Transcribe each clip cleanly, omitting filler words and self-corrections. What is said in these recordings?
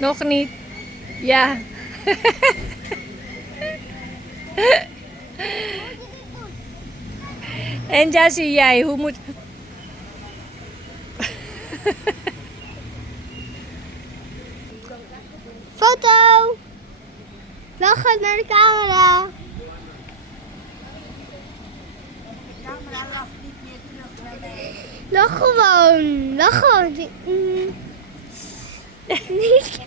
Nog niet. Ja. En daar zie jij, hoe moet... Foto! Lachen naar de camera. De camera lacht niet meer terug. Nee. Lach gewoon. Lach gewoon. Niet.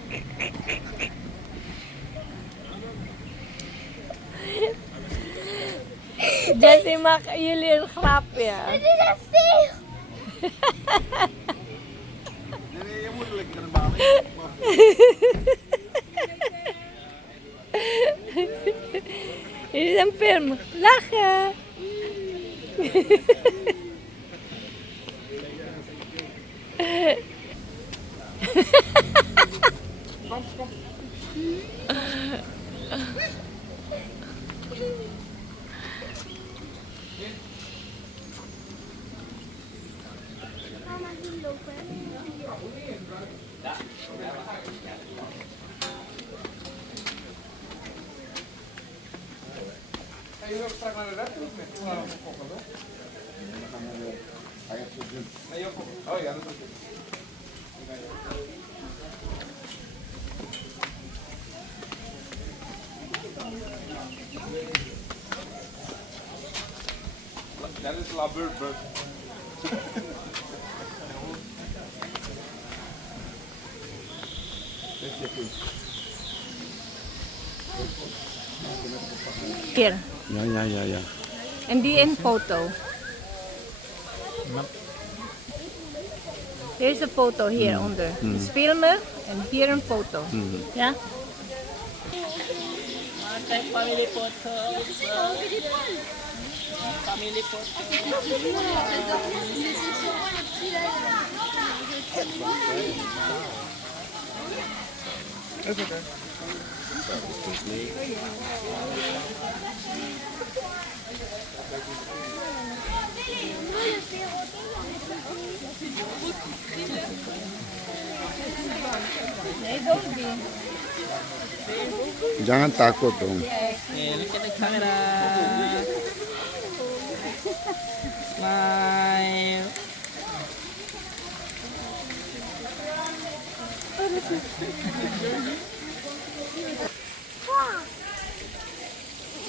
Jessie, mag jullie een grapje? Dit is echt veel. Nee, je moet lekker aan de baan. Dit is een film. Lachen. Mama, hier lopen. Ga je ook straks naar de wet of niet? Hoe lang koppen, hoor? Ga je even doen? Nee, je koppen. Oh ja, dat is het. Dat is La Beurt. Hier. Ja. En die een foto. Hier is een foto hieronder. Dus filmen en hier een foto. Ja? Kijk, familiefoto. Familiefoto. Dat is oké. Jangan takut dong. Look at the camera. Smile.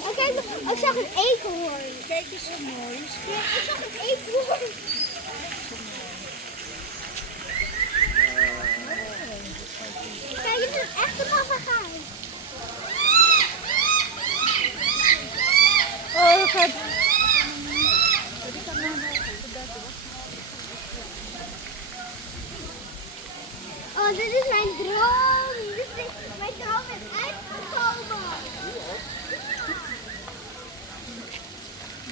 Oh, kijk, ik zag een eekhoorn. Kijk eens zo mooi. Ja, ik zag een eekhoorn. Kijk, het is een echte papegaai. Oh, gaat. Oh, dit is mijn droom. Mijn droom is uitgekomen.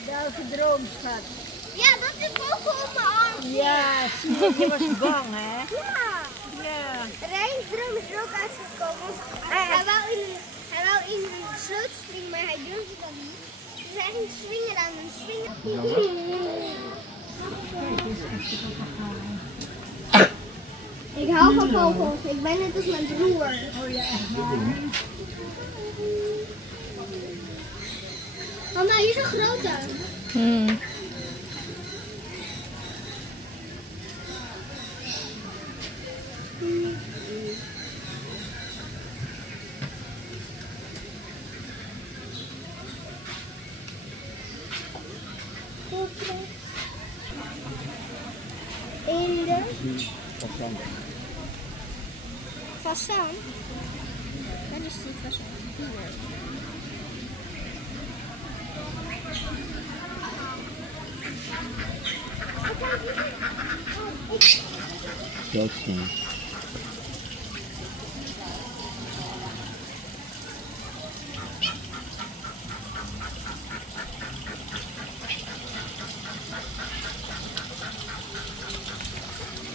Welke droom, schat? Ja, dat is vogel op mijn arm. Ja, zie je, je was bang, hè? Ja. Ja. Rijn's droom is er ook uitgekomen. Hij wou in een sloot springen, maar hij durfde dat niet. Dus hij ging swingen aan een swingen. Ik hou van vogels. Ik ben net als mijn broer. Oh ja, echt waar. Mama, hier is een grote. Hmm. In de fazan. Waar is die fazan? Dat is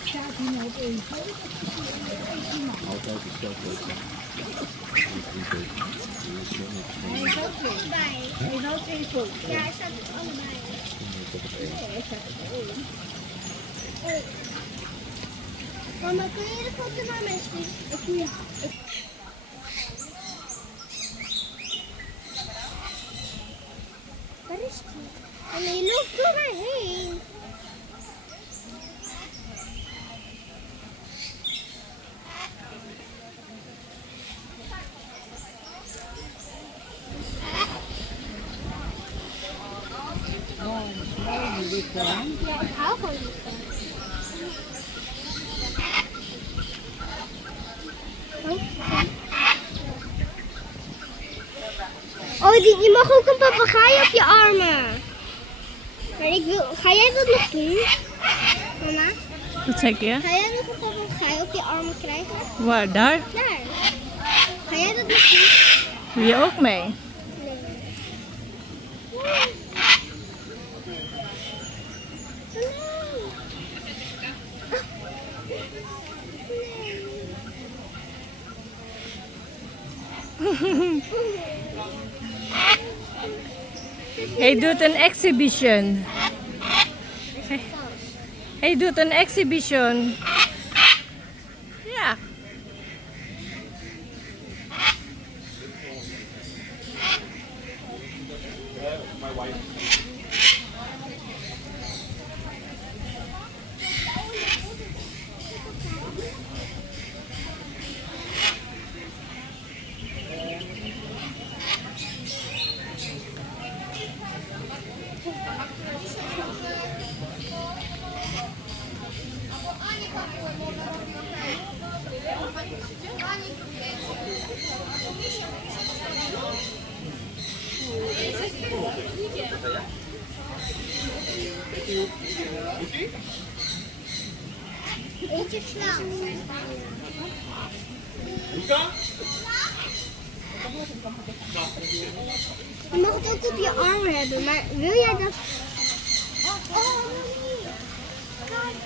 Staat hij nou op één voet? altijd hetzelfde. Hij is ook twee. Hij is ook één voet. Ja, hij staat op allebei. Nee, hij staat op één. Mama, kun je de foto naar mij sturen? Waar is die? En je loopt door mij heen. Ja, ik hou van liefde. Oh, je mag ook een papegaai op je armen. Maar ga jij dat nog doen? Mama, Wat zeg je? ga jij nog een papegaai op je armen krijgen? Waar, daar? Daar. Ga jij dat nog doen? Doe je ook mee? Nee. Hij doet een exhibition. Hij doet een exhibition. Ja. Eentje snel. Je mag het ook op je arm hebben, maar wil jij dat? Oh, nee.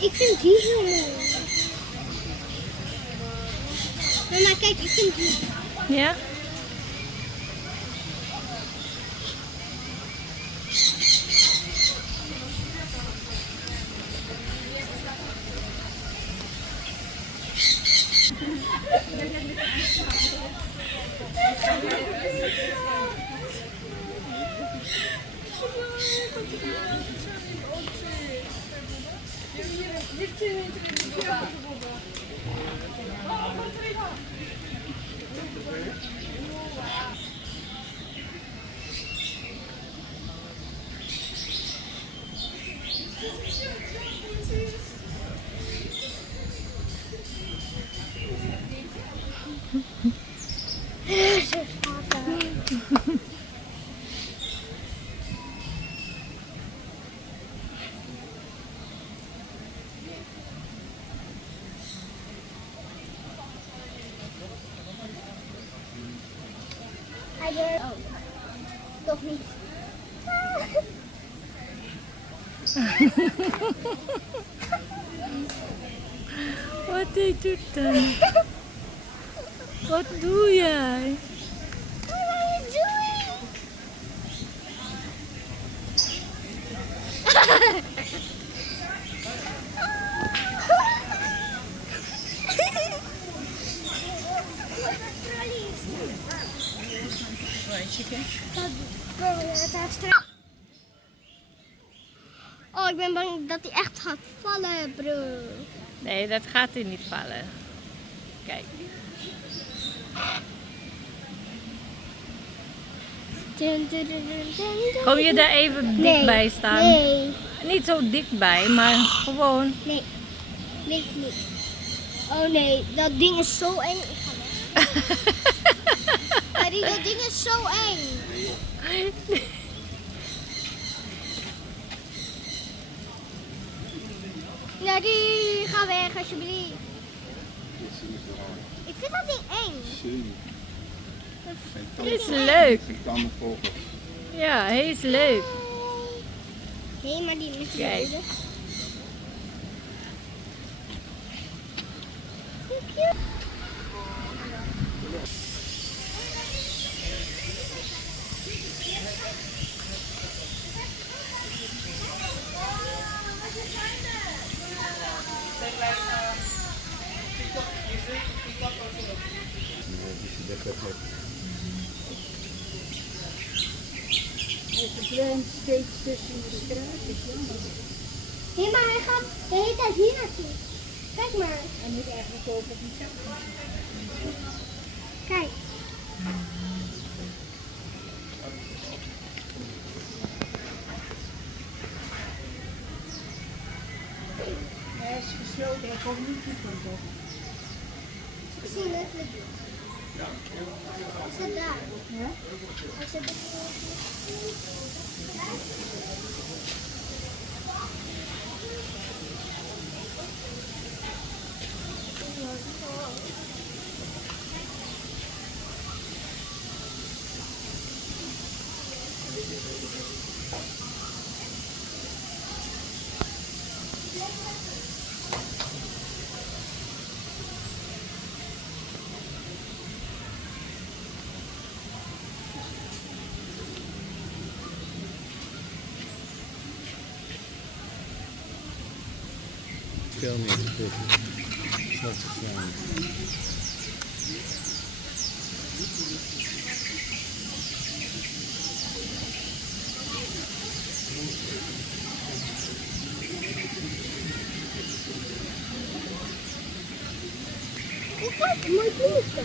Ik vind die heel mooi. Mama, kijk, ik vind die. Ja? Toch niet. Wat hij doet dan? Wat doe jij? What are you doing? Oh, ik ben bang dat hij echt gaat vallen, bro. Nee, dat gaat hij niet vallen. Kijk. Kom je daar even dichtbij staan? Nee, Niet zo dichtbij, maar gewoon. nee. Nee, niet. Oh nee, dat ding is zo eng. Ik ga weg. Daddy, dat ding is zo eng. Daddy, ga weg alsjeblieft. Ik vind dat ding eng. Hij is leuk. Tamme vogels. Ja, hij is leuk. Nee, maar die met die Kijk. rode. Hij verdwijnt steeds tussen de straatjes, jammer. Nee, maar hij gaat de hele tijd hier naartoe. Kijk maar. Hij moet eigenlijk ook op die kant. Kijk. Hij is gesloten, hij komt niet goed van toch? Ik zie letterlijk. Hij staat daar. Ja? Hij staat daar. Veel meer dit. Snel te slaan. Kijk, een mooi bloemetje.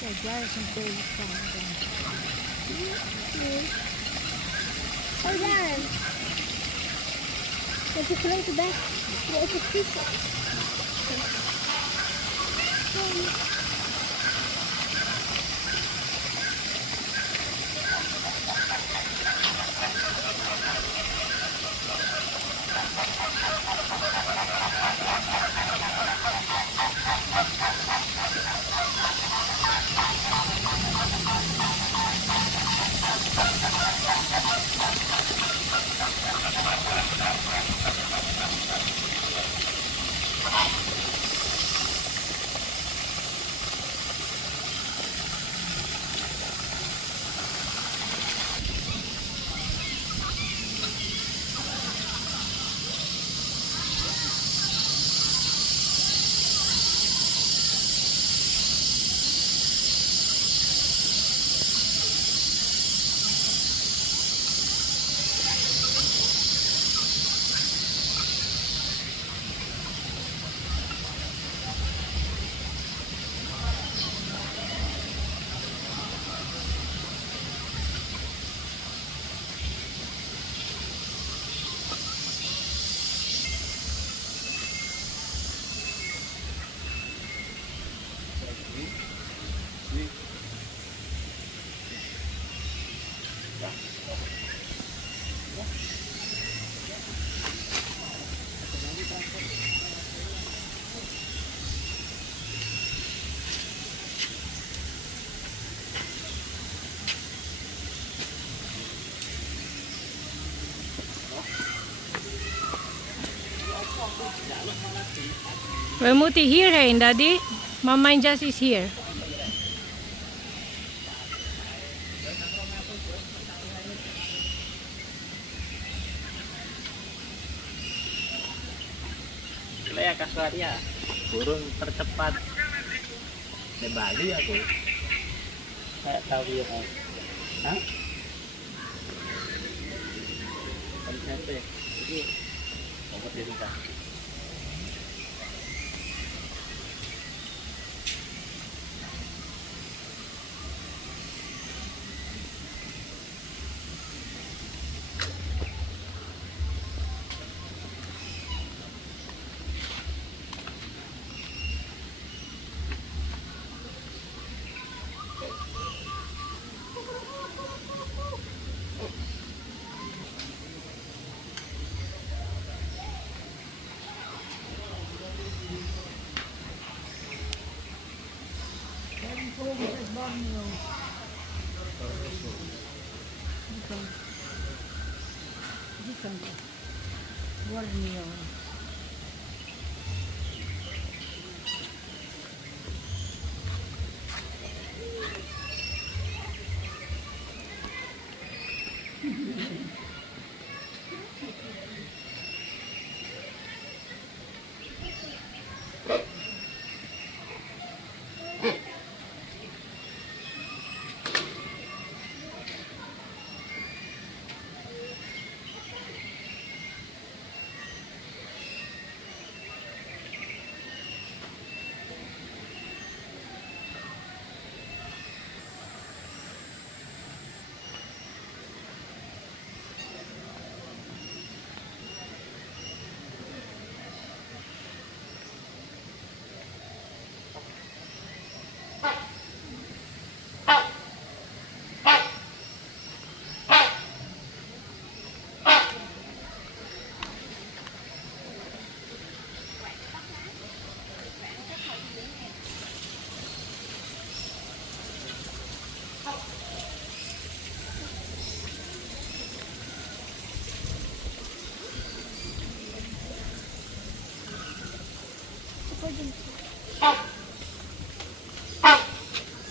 Kijk, daar is een tegenstander. Oh, daar. Met die grote bek. Grote vissen. We moeten hierheen, Daddy. Mama en Jas is hier. Gila ya kasuarnya. Burung tercepat di Bali aku. Kayak tahu ya kan. Hah? Konsepnya. Ini kompetisi. Borneo.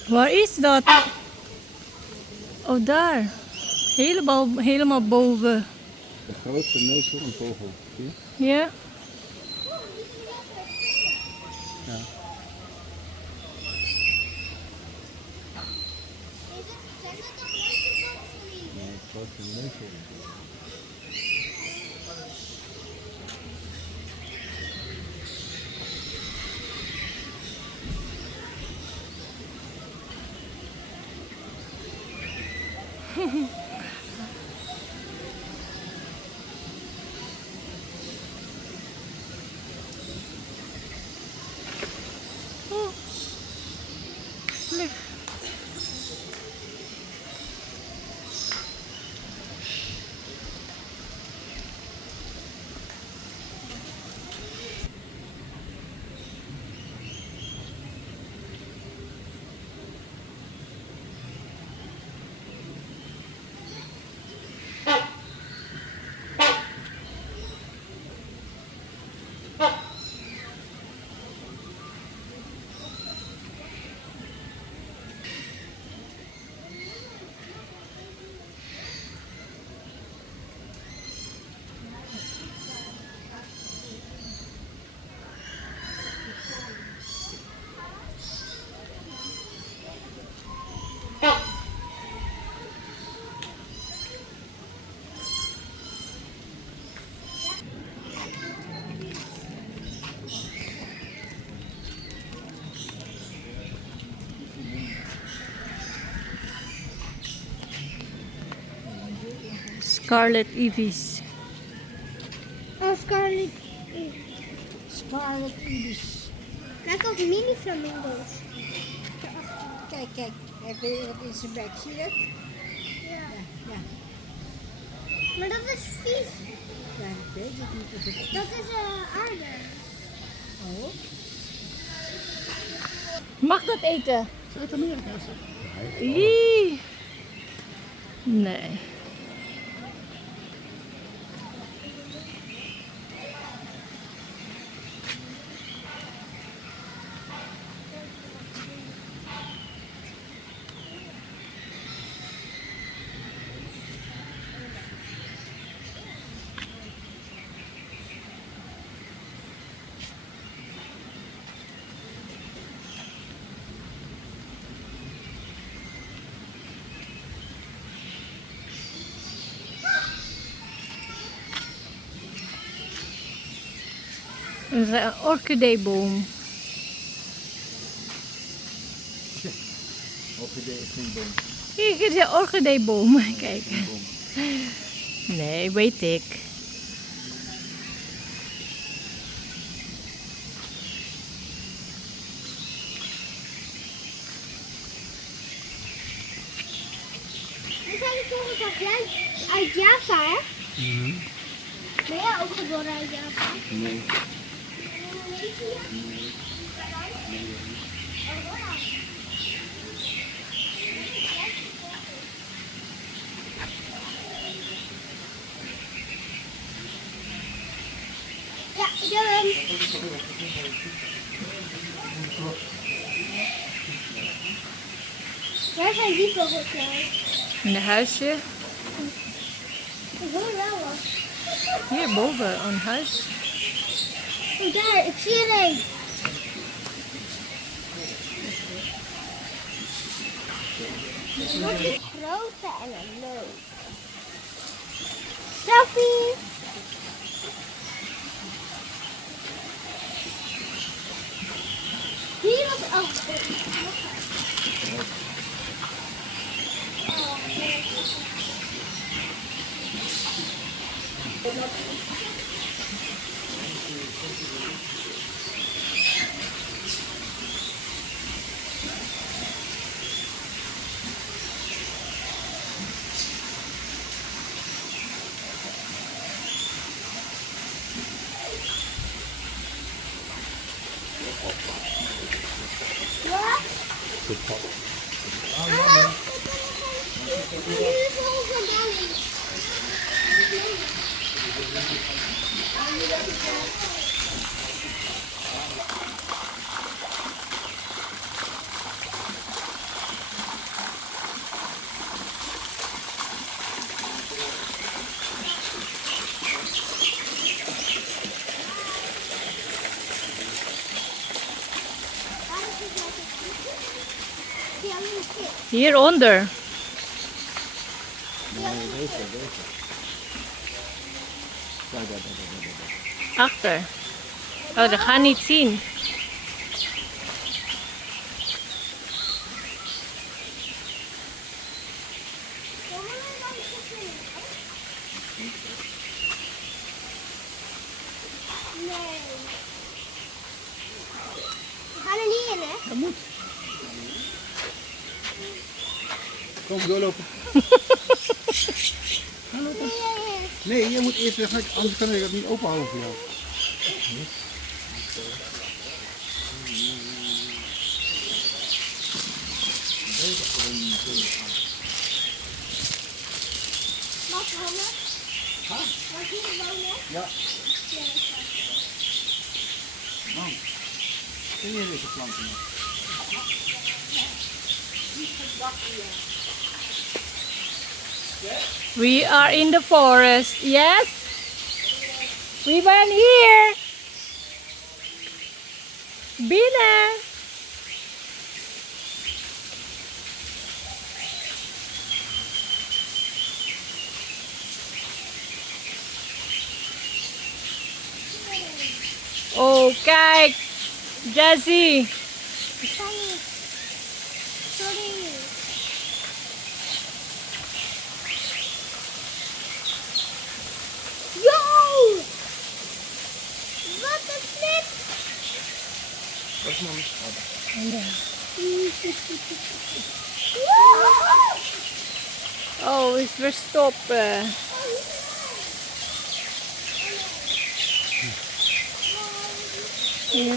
Waar is dat? Oh, daar. Helemaal boven. De grootste neushoornvogel. Zie je? Ja? Ja. Zijn dat toch deze foto's? Nee, de grootste neushoornvogel. Leuk. Scarlet Ibis. Oh, Scarlet. Scarlet Ibis. Lijkt op mini flamingo's. Kijk, kijk. Even wat in zijn bek. Zie je dat? Ja. Ja. Maar dat is vies. Ja, ik weet het niet. Of het... Dat is aarde. Oh. Mag dat eten? Zuid-Amerika is dat? Ii. Nee. Een orchideeboom. Orchidee is geen boom. Hier is een orchideeboom. Kijk. Geen boom. Nee, weet ik. We zijn volgens uit Java, hè? Ben jij ook geboren uit Java? Nee. Waar zijn die vogels nou? In een huisje. Ik hoor wel wat. Hierboven, een huis. Oh, daar, ik zie er een. Wat een grote en een leuk. Selfie! Hier was achter. Wat? Hier is onze bouwing. Hieronder. Nee, deze. Daar. Achter. Oh, dat ga niet zien. Nee. We gaan er niet in, hè? Dat moet. Kom, doorlopen. Nee, jij moet eerst weg, anders kan ik dat niet openhouden voor jou. Mag ik wonen? Mag ik hier wonen? Ja. Nou, kun je deze planten nog? We are in the forest. Yes? We went here. Binnen. Oh, kijk. Jessie. Sorry. Sorry. Yo! Wat een flip! Wat is mami? Oh, is weer stoppen. Ja.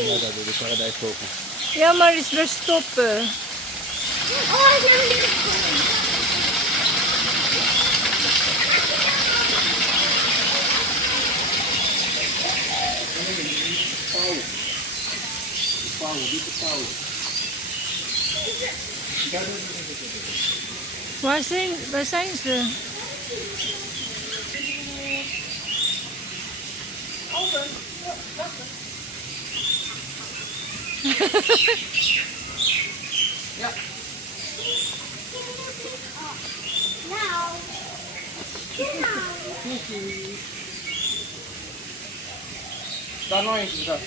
Ja, dat is de paradijsvogel. Ja, maar is weer stoppen. Oh, ik heb hem niet. Pauw, diepe pauw. Waar zijn ze? Nou. Daar nog eens, daar.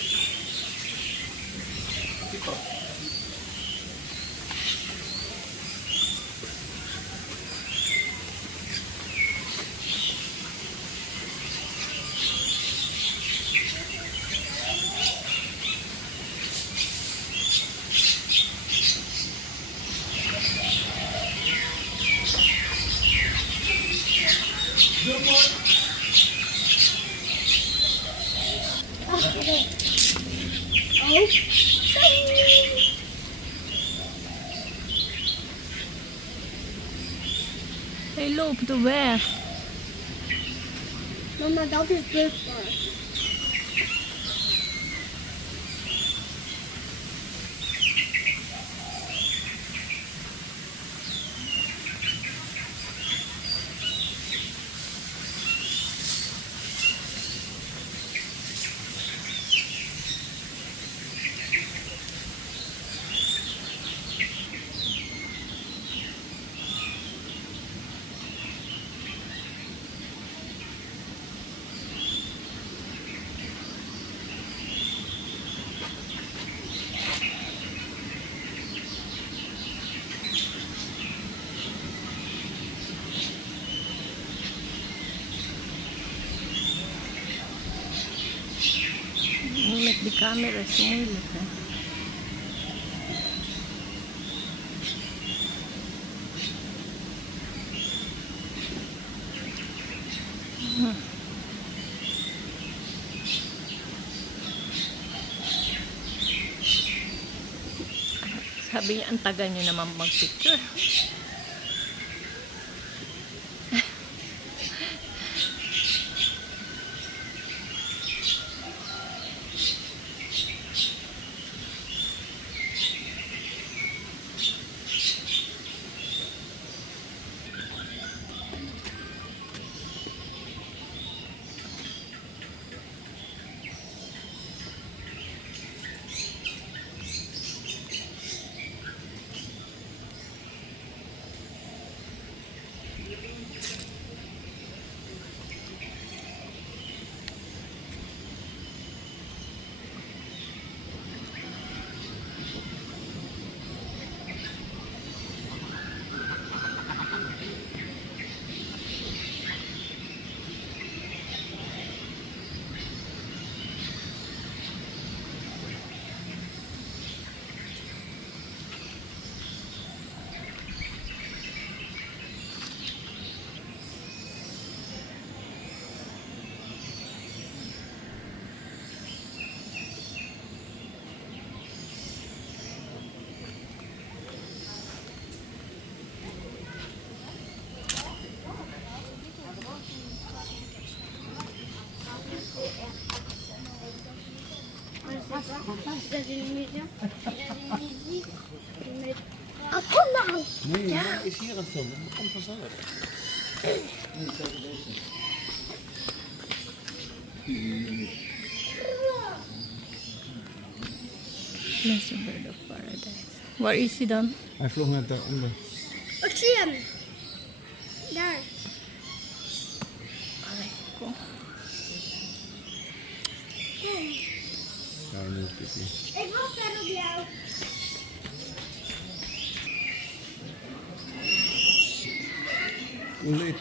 Hij loopt de weg. Mama, dat is Buffer. Di camera sumulot eh. Sabi niya, ang tagal niyo naman mag-picture. Is dat in de museum? Oh, kom nou! Nee, ja. Is hier een film. Dat komt vanzelf. Nee, kijk deze. That's a bird of paradise. Where is he dan? Hij vloog net daaronder. Ik zie hem. Daar. Aray ko. Ja, nu zit hij. Ik wacht daar op jou. Hoe leed?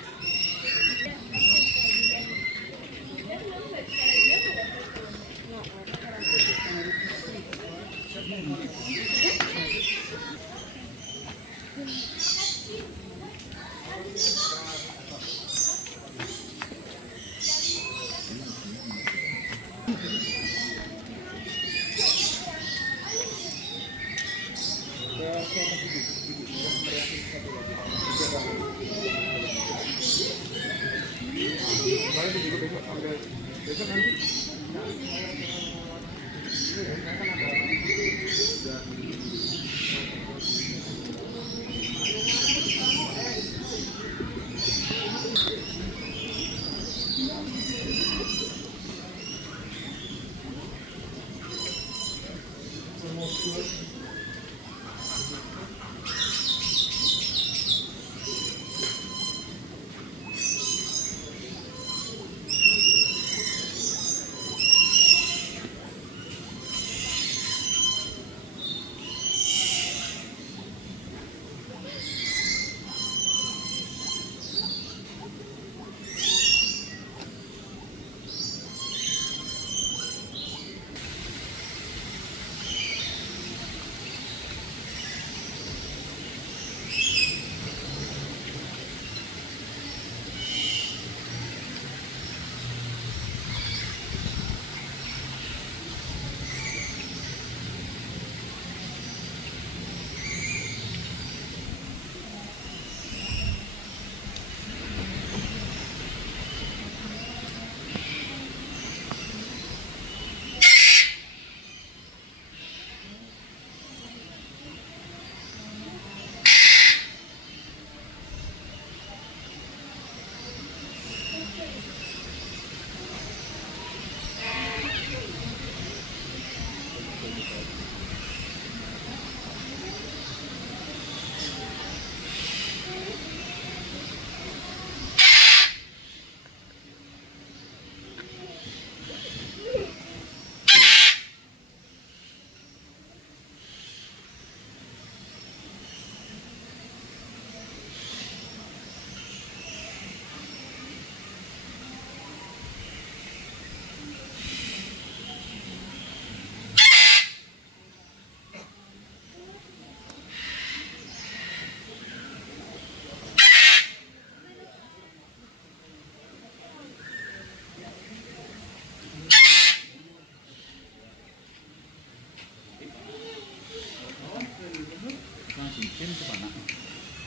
Cincin kemana?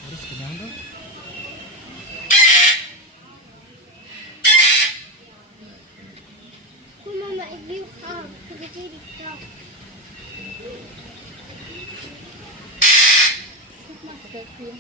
Harus kemana? Mama, if you to the baby dog. Okay, feel.